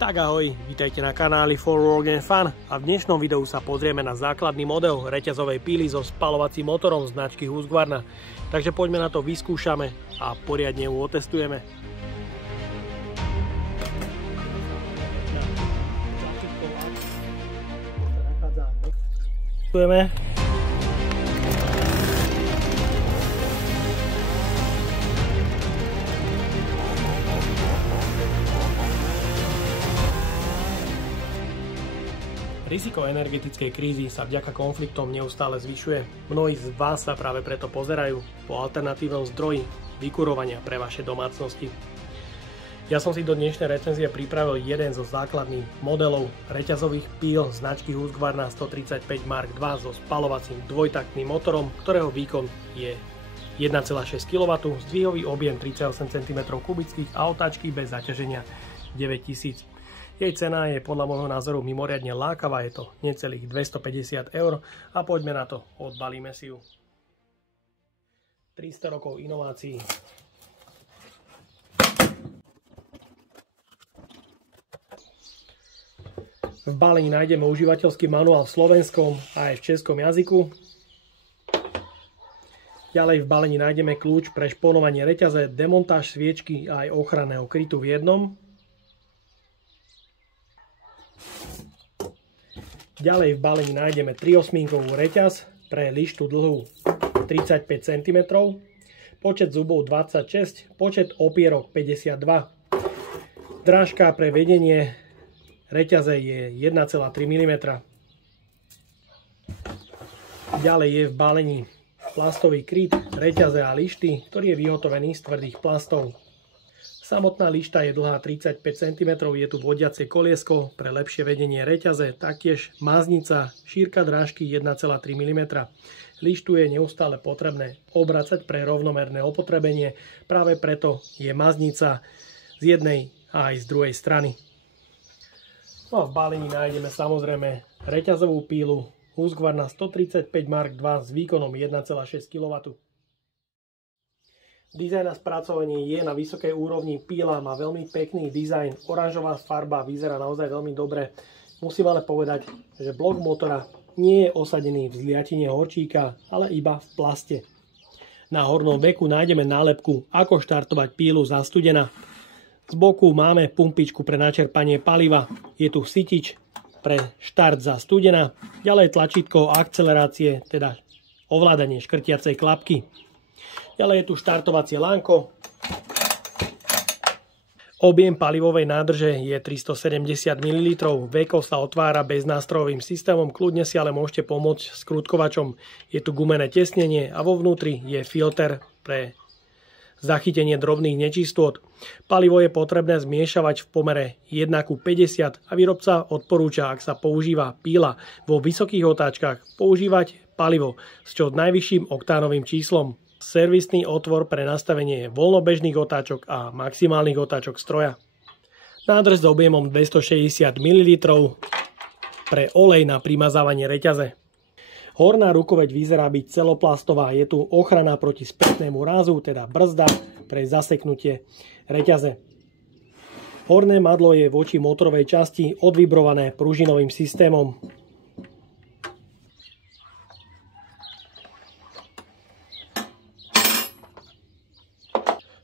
Tak ahoj, vítajte na kanáli For Work and Fun a v dnešnom videu sa pozrieme na základný model reťazovej píly so spaľovacím motorom značky Husqvarna. Takže poďme na to, vyskúšame a poriadne ju otestujeme. Testujeme. Riziko energetickej krízy sa vďaka konfliktom neustále zvyšuje. Mnohí z vás sa práve preto pozerajú po alternatívnom zdroji vykurovania pre vaše domácnosti. Ja som si do dnešnej recenzie pripravil jeden zo základných modelov reťazových píl značky Husqvarna 135 Mark II so spaľovacím dvojtaktným motorom, ktorého výkon je 1,6 kW, zdvihový objem 38 cm3 a otáčky bez zaťaženia 9000. Jej cena je podľa môjho názoru mimoriadne lákavá, je to necelých 250 € a poďme na to, odbalíme si ju. 300 rokov inovácií. V balení nájdeme užívateľský manuál v slovenskom a aj v českom jazyku. Ďalej v balení nájdeme kľúč pre šponovanie reťaze, demontáž sviečky a aj ochranného krytu v jednom. Ďalej v balení nájdeme 3/8 reťaz pre lištu dlhú 35 cm, počet zubov 26, počet opierok 52. Drážka pre vedenie reťaze je 1,3 mm. Ďalej je v balení plastový kryt reťaze a lišty, ktorý je vyhotovený z tvrdých plastov. Samotná lišta je dlhá 35 cm, je tu vodiacie koliesko pre lepšie vedenie reťaze, taktiež máznica, šírka drážky 1,3 mm. Lištu je neustále potrebné obracať pre rovnomerné opotrebenie, práve preto je máznica z jednej a aj z druhej strany. No a v balení nájdeme samozrejme reťazovú pílu Husqvarna 135 Mark II s výkonom 1,6 kW. Dizajn a spracovanie je na vysokej úrovni, píla má veľmi pekný dizajn, oranžová farba vyzerá naozaj veľmi dobre. Musím ale povedať, že blok motora nie je osadený v zliatine horčíka, ale iba v plaste. Na hornom veku nájdeme nálepku ako štartovať pílu za studena. Z boku máme pumpičku pre načerpanie paliva, je tu sytič pre štart za studena, ďalej tlačítko akcelerácie, teda ovládanie škrtiacej klapky. Ďalej je tu štartovacie lánko. Objem palivovej nádrže je 370 ml. Veko sa otvára beznástrojovým systémom, kľudne si ale môžete pomôcť skrutkovačom. Je tu gumené tesnenie a vo vnútri je filter pre zachytenie drobných nečistôt. Palivo je potrebné zmiešavať v pomere 1:50 a výrobca odporúča, ak sa používa píla vo vysokých otáčkach, používať palivo s čo najvyšším oktánovým číslom. Servisný otvor pre nastavenie voľnobežných otáčok a maximálnych otáčok stroja. Nádrž s objemom 260 ml pre olej na primazávanie reťaze. Horná rukoveď vyzerá byť celoplastová, je tu ochrana proti spätnému rázu, teda brzda pre zaseknutie reťaze. Horné madlo je voči motorovej časti odvibrované pružinovým systémom.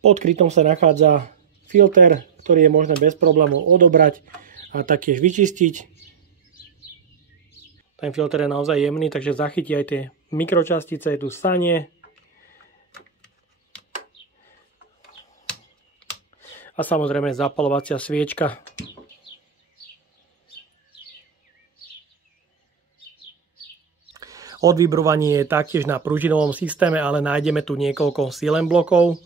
Pod krytom sa nachádza filter, ktorý je možné bez problémov odobrať a taktiež vyčistiť. Ten filter je naozaj jemný, takže zachytí aj tie mikročastice, je tu sanie. A samozrejme zapaľovacia sviečka. Odvibrovanie je taktiež na pružinovom systéme, ale nájdeme tu niekoľko silen blokov.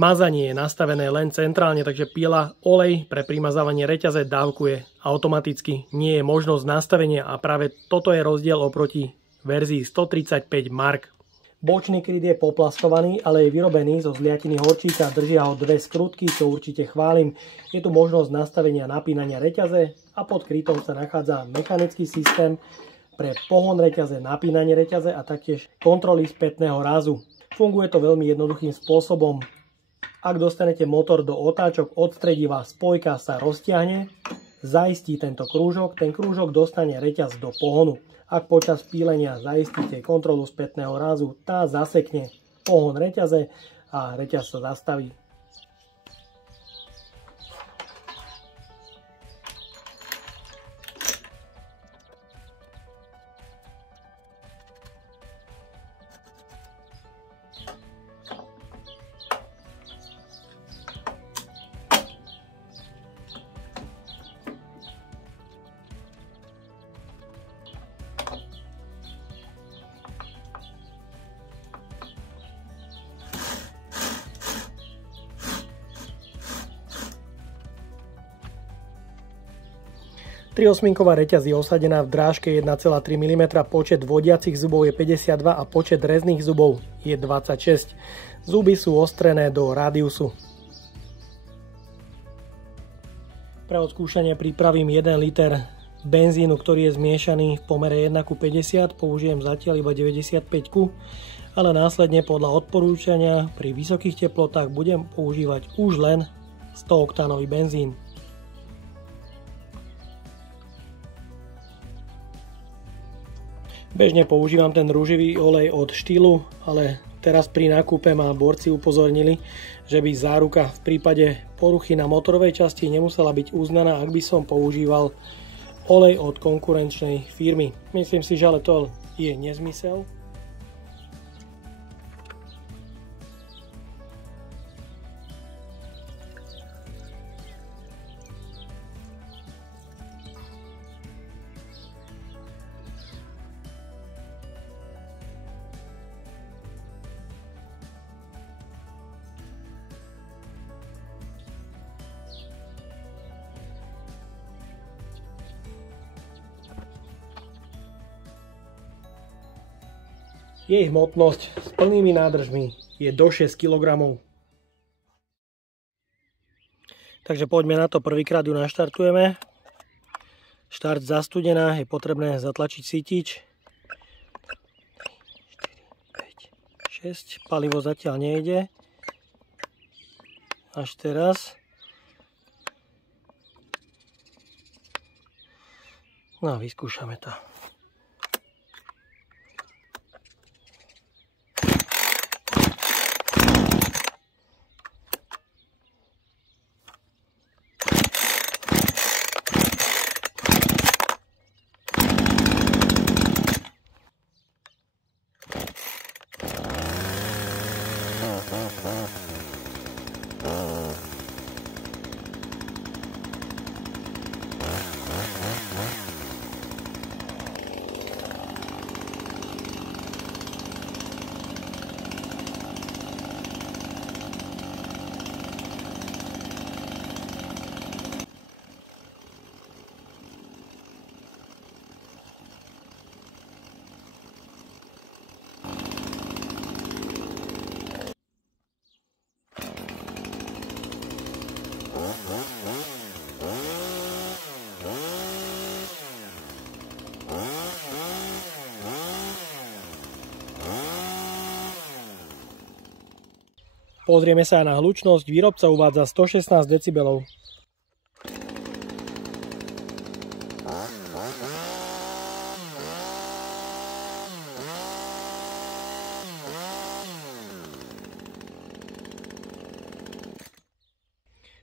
Mazanie je nastavené len centrálne, takže píla olej pre primazávanie reťaze dávkuje automaticky. Nie je možnosť nastavenia a práve toto je rozdiel oproti verzii 135 Mark. Bočný kryt je poplastovaný, ale je vyrobený zo zliatiny horčíka, držia ho dve skrutky, čo určite chválim. Je tu možnosť nastavenia napínania reťaze a pod krytom sa nachádza mechanický systém pre pohon reťaze, napínanie reťaze a taktiež kontroly spätného rázu. Funguje to veľmi jednoduchým spôsobom. Ak dostanete motor do otáčok od strediva, spojka sa roztiahne zaistí tento krúžok. Ten krúžok dostane reťaz do pohonu. Ak počas pílenia zaistíte kontrolu spätného rázu, tá zasekne pohon reťaze a reťaz sa zastaví. Triosminková reťaz je osadená v drážke 1,3 mm, počet vodiacich zubov je 52 a počet rezných zubov je 26. Zuby sú ostrené do rádiusu. Pre odskúšanie pripravím 1 liter benzínu, ktorý je zmiešaný v pomere 1:50. Použijem zatiaľ iba 95, ale následne podľa odporúčania pri vysokých teplotách budem používať už len 100-oktánový benzín. Bežne používam ten rúživý olej od Štýlu, ale teraz pri nákupe ma borci upozornili, že by záruka v prípade poruchy na motorovej časti nemusela byť uznaná, ak by som používal olej od konkurenčnej firmy. Myslím si, že ale to je nezmysel. Jej hmotnosť s plnými nádržmi je do 6 kg. Takže poďme na to, prvýkrát ju naštartujeme. Štart zastudená, je potrebné zatlačiť sítič. 6, palivo zatiaľ nejde. Až teraz. No a vyskúšame to. Pozrieme sa na hlučnosť. Výrobca uvádza 116 decibelov.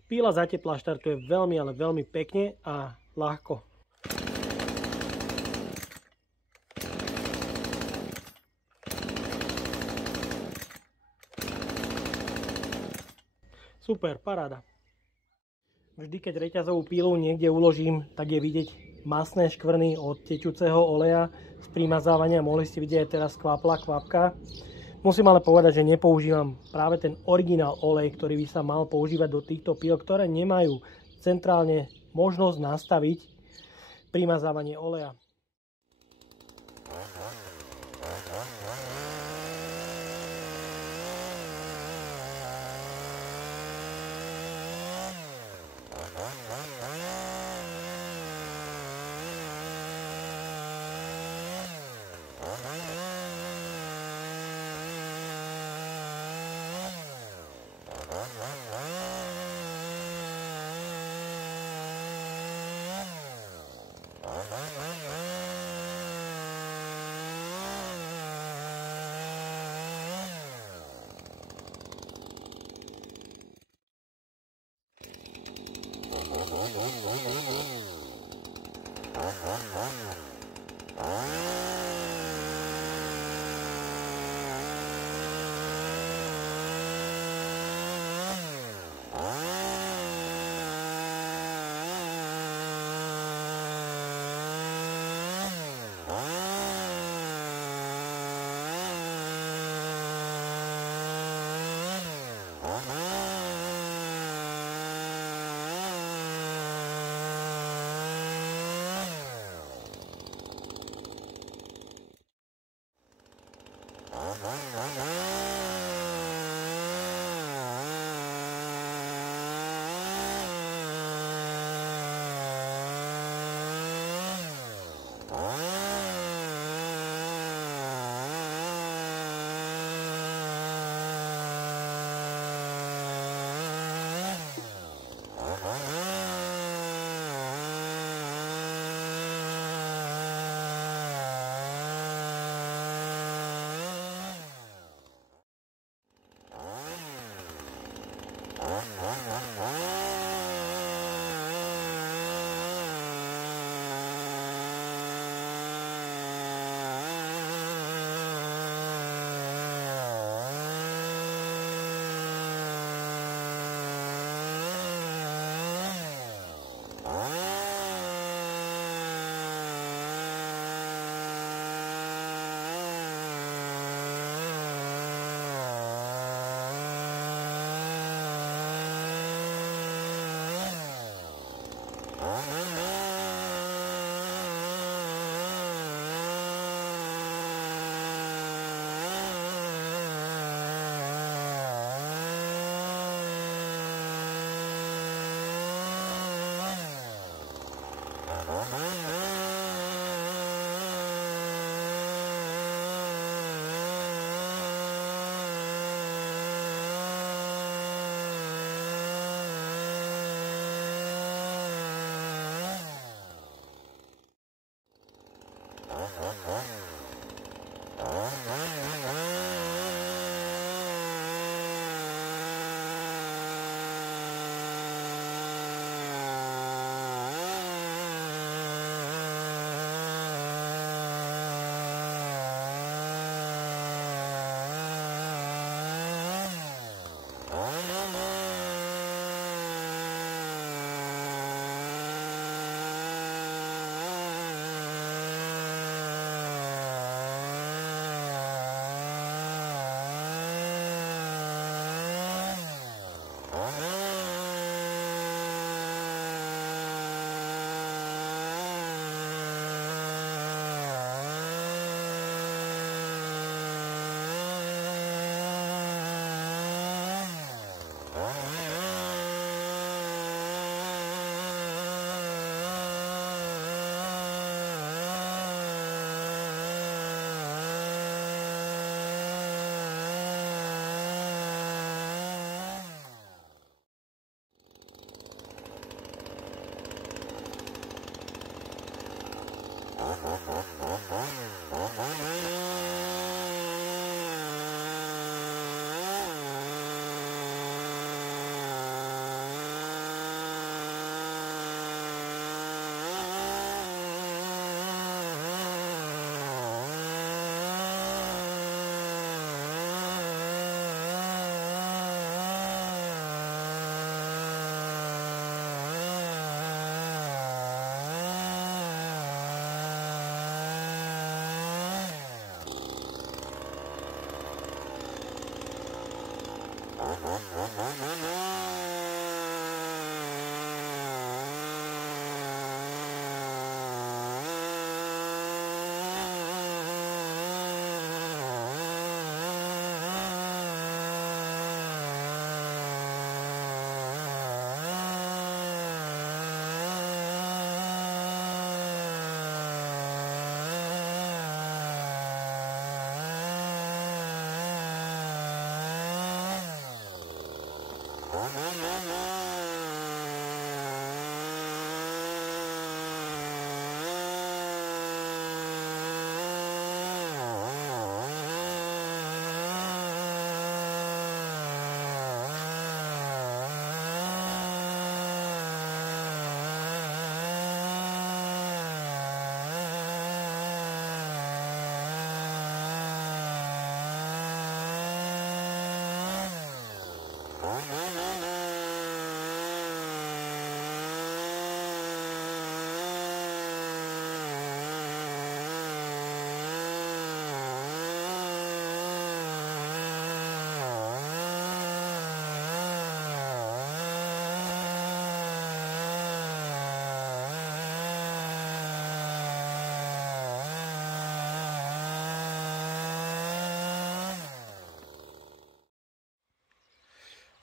Píla za tepla štartuje veľmi, ale veľmi pekne a ľahko. Super, paráda. Vždy, keď reťazovú pílu niekde uložím, tak je vidieť masné škvrny od tečúceho oleja z primazávania. Mohli ste vidieť, aj teraz kvapla kvapka. Musím ale povedať, že nepoužívam práve ten originál olej, ktorý by sa mal používať do týchto píl, ktoré nemajú centrálne možnosť nastaviť primazávanie oleja.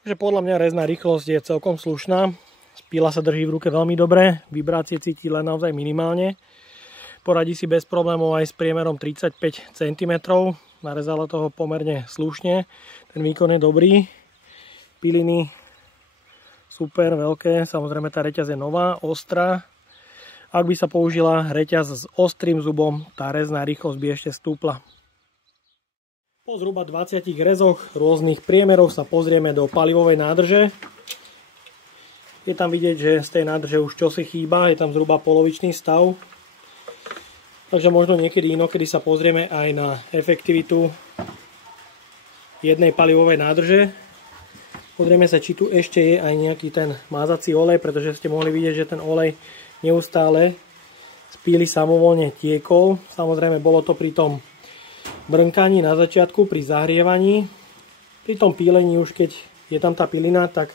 Takže podľa mňa rezná rýchlosť je celkom slušná. Píla sa drží v ruke veľmi dobre, vibrácie cíti len naozaj minimálne. Poradí si bez problémov aj s priemerom 35 cm. Narezala toho pomerne slušne. Ten výkon je dobrý. Piliny super, veľké. Samozrejme tá reťaz je nová, ostrá. Ak by sa použila reťaz s ostrým zubom, tá rezná rýchlosť by ešte stúpla. Po zhruba 20 rezoch rôznych priemerov sa pozrieme do palivovej nádrže. Je tam vidieť, že z tej nádrže už čosi chýba, je tam zhruba polovičný stav. Takže možno niekedy inokedy sa pozrieme aj na efektivitu jednej palivovej nádrže. Pozrieme sa, či tu ešte je aj nejaký ten mázací olej, pretože ste mohli vidieť, že ten olej neustále z píly samovolne tiekol. Samozrejme bolo to pri tom brnkaní na začiatku, pri zahrievaní. Pri tom pílení už keď je tam tá pilina, tak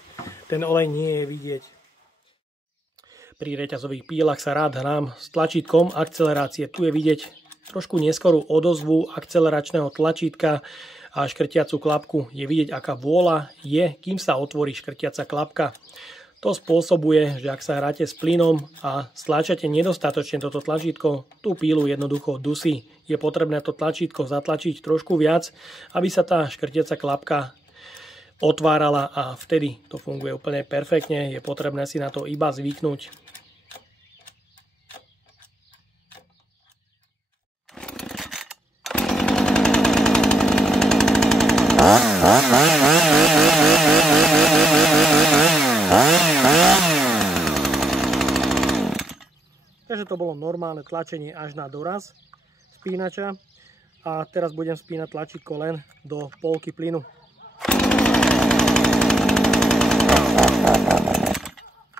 ten olej nie je vidieť. Pri reťazových pílach sa rád hrám s tlačítkom akcelerácie. Tu je vidieť trošku neskorú odozvu akceleračného tlačítka a škrtiacu klapku. Je vidieť, aká vôľa je, kým sa otvorí škrtiaca klapka. To spôsobuje, že ak sa hráte s plynom a stlačate nedostatočne toto tlačítko, tú pílu jednoducho dusí. Je potrebné to tlačítko zatlačiť trošku viac, aby sa tá škrtiaca klapka otvárala a vtedy to funguje úplne perfektne. Je potrebné si na to iba zvyknúť. Takže to bolo normálne tlačenie až na doraz spínača a teraz budem spínať tlačítko len do polky plynu.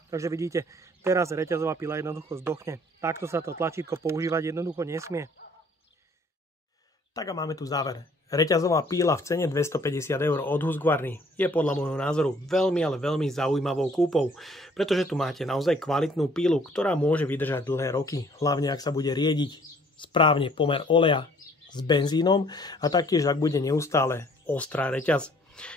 Takže vidíte, teraz reťazová pila jednoducho zdochne. Takto sa to tlačítko používať jednoducho nesmie. Tak a máme tu záver. Reťazová píla v cene 250 € od Husqvarny je podľa môjho názoru veľmi, ale veľmi zaujímavou kúpou, pretože tu máte naozaj kvalitnú pílu, ktorá môže vydržať dlhé roky, hlavne ak sa bude riediť správne pomer oleja s benzínom a taktiež ak bude neustále ostrá reťaz.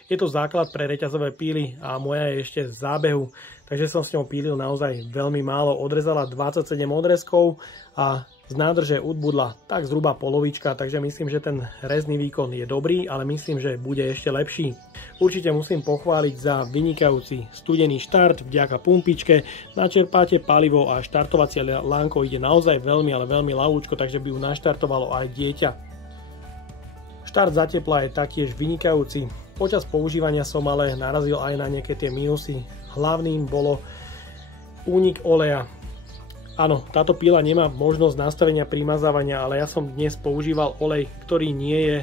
Je to základ pre reťazové píly a moja je ešte z zábehu, takže som s ňou pílil naozaj veľmi málo. Odrezala 27 odrezkov a z nádrže udbudla tak zhruba polovička, takže myslím, že ten rezný výkon je dobrý, ale myslím, že bude ešte lepší. Určite musím pochváliť za vynikajúci studený štart, vďaka pumpičke načerpáte palivo a štartovacie lánko ide naozaj veľmi, ale veľmi ľahúčko, takže by ju naštartovalo aj dieťa. Štart za tepla je taktiež vynikajúci. Počas používania som ale narazil aj na nejaké tie minusy. Hlavným bolo únik oleja. Áno, táto píla nemá možnosť nastavenia primazávania, ale ja som dnes používal olej, ktorý nie je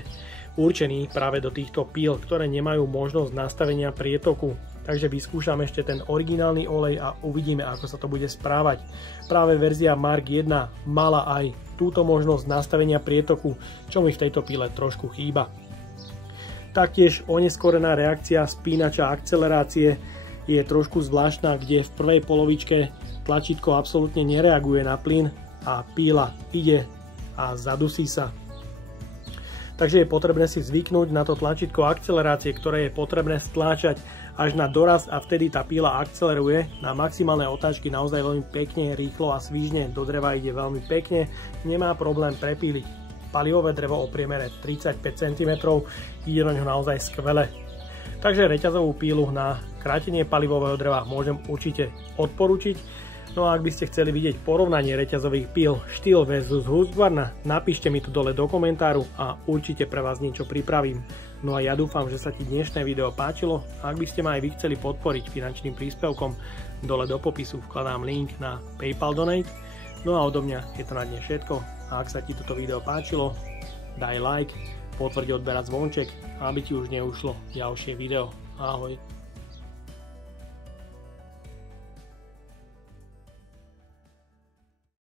určený práve do týchto píl, ktoré nemajú možnosť nastavenia prietoku. Takže vyskúšam ešte ten originálny olej a uvidíme, ako sa to bude správať. Práve verzia Mark 1 mala aj túto možnosť nastavenia prietoku, čo mi v tejto píle trošku chýba. Taktiež oneskorená reakcia spínača akcelerácie je trošku zvláštna, kde v prvej polovičke tlačítko absolútne nereaguje na plyn a píla ide a zadusí sa. Takže je potrebné si zvyknúť na to tlačítko akcelerácie, ktoré je potrebné stláčať až na doraz a vtedy tá píla akceleruje na maximálne otáčky naozaj veľmi pekne, rýchlo a svížne. Do dreva ide veľmi pekne, nemá problém prepíliť. Palivové drevo o priemere 35 cm ide do ňoho naozaj skvele. Takže reťazovú pílu na krátenie palivového dreva môžem určite odporučiť. No a ak by ste chceli vidieť porovnanie reťazových píl Stihl versus Husqvarna, napíšte mi tu dole do komentáru a určite pre vás niečo pripravím. No a ja dúfam, že sa ti dnešné video páčilo. Ak by ste ma aj vy chceli podporiť finančným príspevkom, dole do popisu vkladám link na PayPal Donate. No a odo mňa je to na dnes všetko. A ak sa ti toto video páčilo, daj like, potvrď odberať zvonček, aby ti už neušlo ďalšie video. Ahoj.